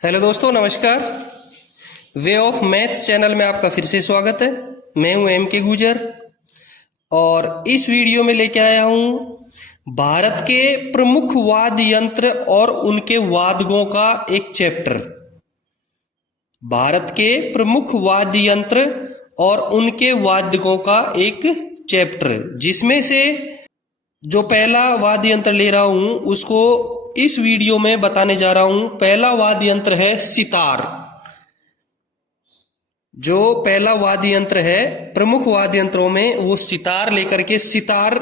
Hello दोस्तों, नमस्कार। Way of maths channel में आपका फिर से स्वागत है। मैं हूं एम के गुजर और इस वीडियो में लेके आया हूं भारत के प्रमुख वाद्य यंत्र और उनके वादकों का एक चैप्टर। भारत के प्रमुख वाद्य यंत्र और उनके वादकों का एक चैप्टर, जिसमें से जो पहला वाद्य यंत्र ले रहा हूं उसको इस वीडियो में बताने जा रहा हूं। पहला वाद्य यंत्र है सितार। जो पहला वाद्य यंत्र है प्रमुख वाद्य यंत्रों में, वो सितार लेकर के, सितार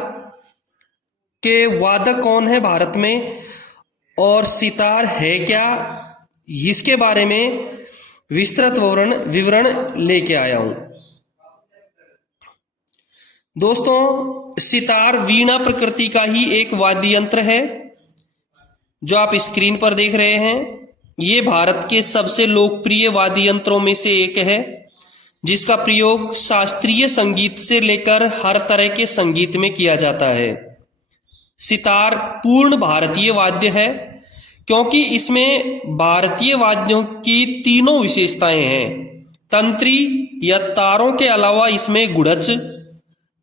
के वादक कौन है भारत में और सितार है क्या, इसके बारे में विस्तृत विवरण लेके आया हूं। दोस्तों, सितार वीणा प्रकृति का ही एक वाद्य यंत्र है जो आप स्क्रीन पर देख रहे हैं। ये भारत के सबसे लोकप्रिय वाद्य यंत्रों में से एक है, जिसका प्रयोग शास्त्रीय संगीत से लेकर हर तरह के संगीत में किया जाता है। सितार पूर्ण भारतीय वाद्य है क्योंकि इसमें भारतीय वाद्यों की तीनों विशेषताएं हैं। तंत्री या तारों के अलावा इसमें गुड़च,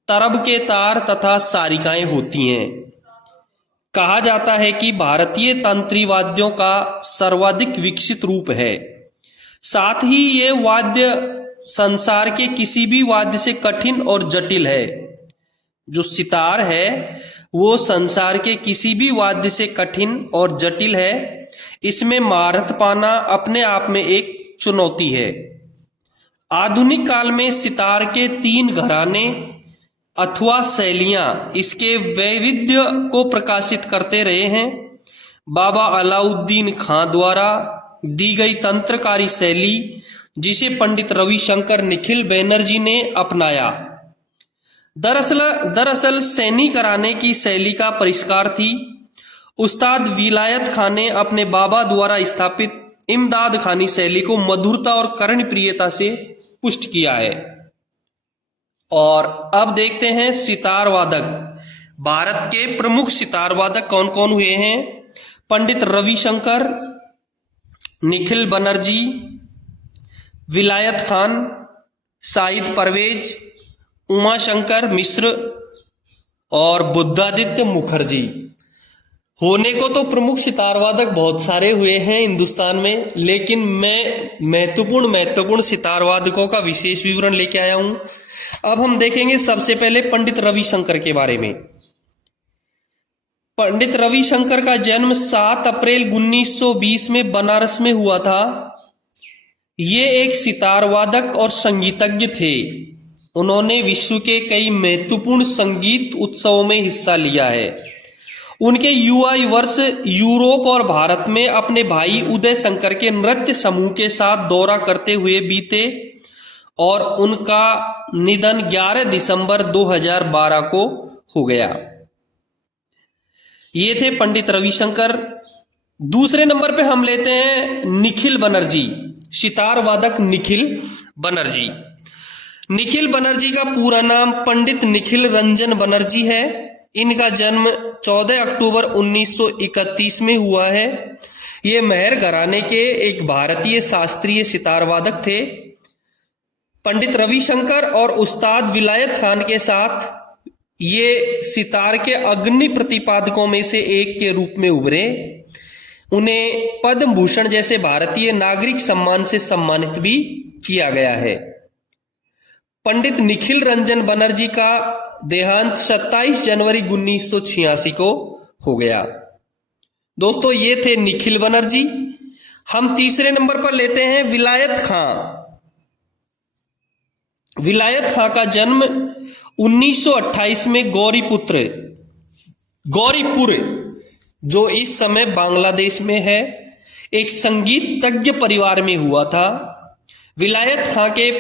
तरब के तार तथा सारिकाएं होती हैं। कहा जाता है कि भारतीय तंत्री वाद्यों का सर्वाधिक विकसित रूप है। साथ ही ये वाद्य संसार के किसी भी वाद्य से कठिन और जटिल है। जो सितार है वो संसार के किसी भी वाद्य से कठिन और जटिल है। इसमें महारत पाना अपने आप में एक चुनौती है। आधुनिक काल में सितार के 3 घराने अथवा शैलियां इसके वैविध्य को प्रकाशित करते रहे हैं। बाबा अलाउद्दीन खां द्वारा दी गई तंत्रकारी शैली, जिसे पंडित रविशंकर निखिल बैनर्जी ने अपनाया, दरअसल सैनी कराने की शैली का परिष्कार थी। उस्ताद विलायत खान ने अपने बाबा द्वारा स्थापित इमदाद खानी शैली को मधुरता और कर्णप्रियता से पुष्ट किया है। और अब देखते हैं सितार वादक। भारत के प्रमुख सितार वादक कौन कौन हुए हैं? पंडित रविशंकर, निखिल बनर्जी, विलायत खान, साहिद परवेज, उमाशंकर मिश्र और बुद्धादित्य मुखर्जी। होने को तो प्रमुख सितार वादक बहुत सारे हुए हैं हिंदुस्तान में, लेकिन मैं महत्वपूर्ण सितार वादकों का विशेष विवरण लेके आया हूं। अब हम देखेंगे सबसे पहले पंडित रविशंकर के बारे में। पंडित रविशंकर का जन्म 7 अप्रैल 1920 में बनारस में हुआ था। ये एक सितार वादक और संगीतज्ञ थे। उन्होंने विश्व के कई महत्वपूर्ण संगीत उत्सवों में हिस्सा लिया है। उनके युवा वर्ष यूरोप और भारत में अपने भाई उदय शंकर के नृत्य समूह के साथ दौरा करते हुए बीते और उनका निधन 11 दिसंबर 2012 को हो गया। ये थे पंडित रविशंकर। दूसरे नंबर पे हम लेते हैं निखिल बनर्जी, सितार वादक निखिल बनर्जी। निखिल बनर्जी का पूरा नाम पंडित निखिल रंजन बनर्जी है। इनका जन्म 14 अक्टूबर 1931 में हुआ है। ये मेहर घराने के एक भारतीय शास्त्रीय सितार वादक थे। पंडित रविशंकर और उस्ताद विलायत खान के साथ ये सितार के अग्नि प्रतिपादकों में से एक के रूप में उभरे। उन्हें पद्म भूषण जैसे भारतीय नागरिक सम्मान से सम्मानित भी किया गया है। पंडित निखिल रंजन बनर्जी का देहांत 27 जनवरी 1986 को हो गया। दोस्तों, ये थे निखिल बनर्जी। हम तीसरे नंबर पर लेते हैं विलायत खां। विलायत खां का जन्म 1928 में गौरीपुर, जो इस समय बांग्लादेश में है, एक संगीतज्ञ परिवार में हुआ था। विलायत खां के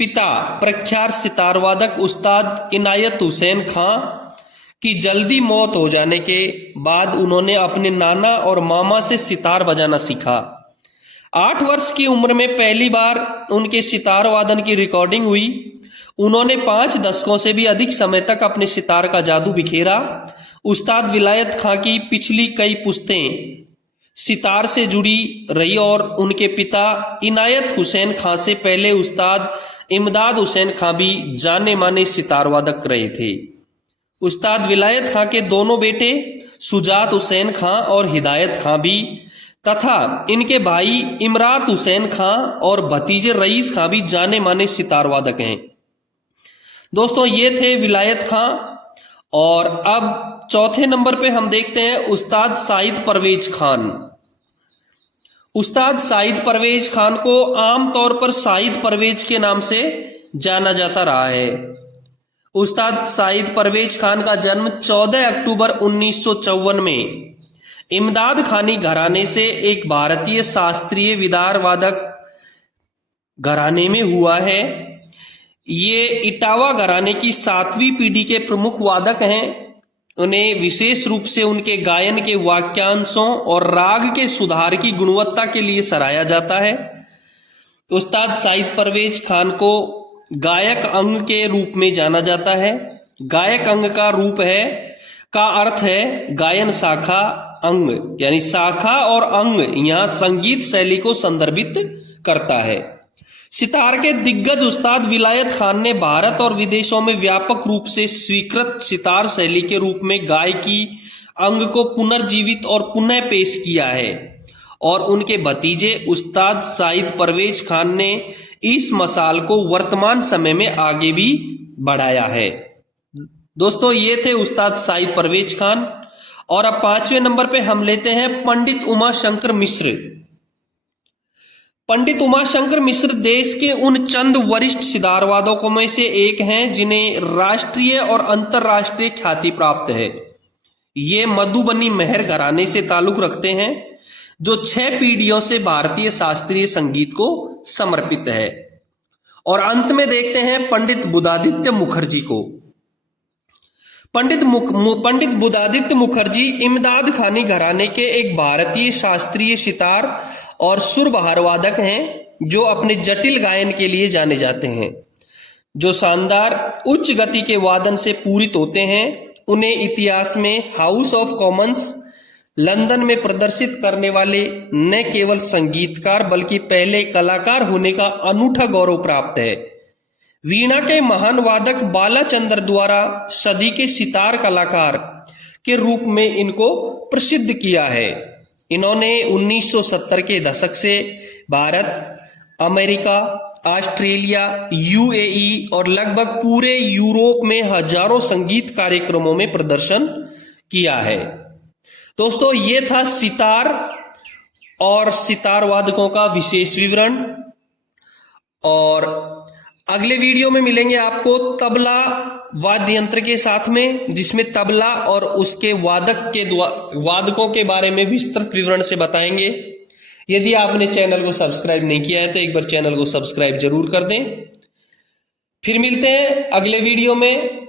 पिता प्रख्यात सितार वादक उस्ताद इनायत हुसैन खां की जल्दी मौत हो जाने के बाद उन्होंने अपने नाना और मामा से सितार बजाना सीखा। 8 वर्ष की उम्र में पहली बार उनके सितार वादन की रिकॉर्डिंग हुई। उन्होंने 5 दशकों से भी अधिक समय तक अपने सितार का जादू बिखेरा। उस्ताद विलायत खां की पिछली कई पुश्तें सितार से जुड़ी रही और उनके पिता इनायत हुसैन खां से पहले उस्ताद इमदाद हुसैन खां भी जाने माने सितार वादक रहे थे। उस्ताद विलायत खां के दोनों बेटे सुजात हुसैन खां और हिदायत खां भी तथा इनके भाई इमरात हुसैन खां और भतीजे रईस खां भी जाने माने सितार वादक हैं। दोस्तों ये थे विलायत खां। और अब चौथे नंबर पे हम देखते हैं उस्ताद साइद परवेज खान। उस्ताद साइद परवेज खान को आमतौर पर साइद परवेज के नाम से जाना जाता रहा है। उस्ताद साइद परवेज खान का जन्म 14 अक्टूबर 1954 में इमदाद खानी घराने से एक भारतीय शास्त्रीय विदार वादक घराने में हुआ है। ये इटावा घराने की 7वीं पीढ़ी के प्रमुख वादक हैं। उन्हें विशेष रूप से उनके गायन के वाक्यांशों और राग के सुधार की गुणवत्ता के लिए सराहा जाता है। उस्ताद साइद परवेज खान को गायक अंग के रूप में जाना जाता है। गायक अंग का अर्थ है गायन शाखा अंग, यानी शाखा और अंग यहाँ संगीत शैली को संदर्भित करता है। सितार के दिग्गज उस्ताद विलायत खान ने भारत और विदेशों में व्यापक रूप से स्वीकृत सितार शैली के रूप में गायकी अंग को पुनर्जीवित और पुनः पेश किया है और उनके भतीजे उस्ताद साइद परवेज खान ने इस मसाल को वर्तमान समय में आगे भी बढ़ाया है। दोस्तों ये थे उस्ताद साइद परवेज खान। और अब 5वें नंबर पे हम लेते हैं पंडित उमाशंकर मिश्र। पंडित उमाशंकर मिश्र देश के उन चंद वरिष्ठ सितार वादकों में से एक हैं जिन्हें राष्ट्रीय और अंतर्राष्ट्रीय ख्याति प्राप्त है। ये मधुबनी मेहर घराने से ताल्लुक रखते हैं जो 6 पीढ़ियों से भारतीय शास्त्रीय संगीत को समर्पित है। और अंत में देखते हैं पंडित बुधादित्य मुखर्जी को। पंडित बुधादित्य मुखर्जी इमदाद खानी घराने के एक भारतीय शास्त्रीय सितार और सुरबहार वादक हैं जो अपने जटिल गायन के लिए जाने जाते हैं, जो शानदार उच्च गति के वादन से पूरित होते हैं। उन्हें इतिहास में हाउस ऑफ कॉमन्स लंदन में प्रदर्शित करने वाले न केवल संगीतकार बल्कि पहले कलाकार होने का अनूठा गौरव प्राप्त है। वीणा के महान वादक बालाचंद्र द्वारा सदी के सितार कलाकार के रूप में इनको प्रसिद्ध किया है। इन्होंने 1970 के दशक से भारत, अमेरिका, ऑस्ट्रेलिया, यूएई और लगभग पूरे यूरोप में हजारों संगीत कार्यक्रमों में प्रदर्शन किया है। दोस्तों ये था सितार और सितार वादकों का विशेष विवरण। और अगले वीडियो में मिलेंगे आपको तबला वाद्य यंत्र के साथ में, जिसमें तबला और उसके वादकों के बारे में विस्तृत विवरण से बताएंगे। यदि आपने चैनल को सब्सक्राइब नहीं किया है तो एक बार चैनल को सब्सक्राइब जरूर कर दें। फिर मिलते हैं अगले वीडियो में।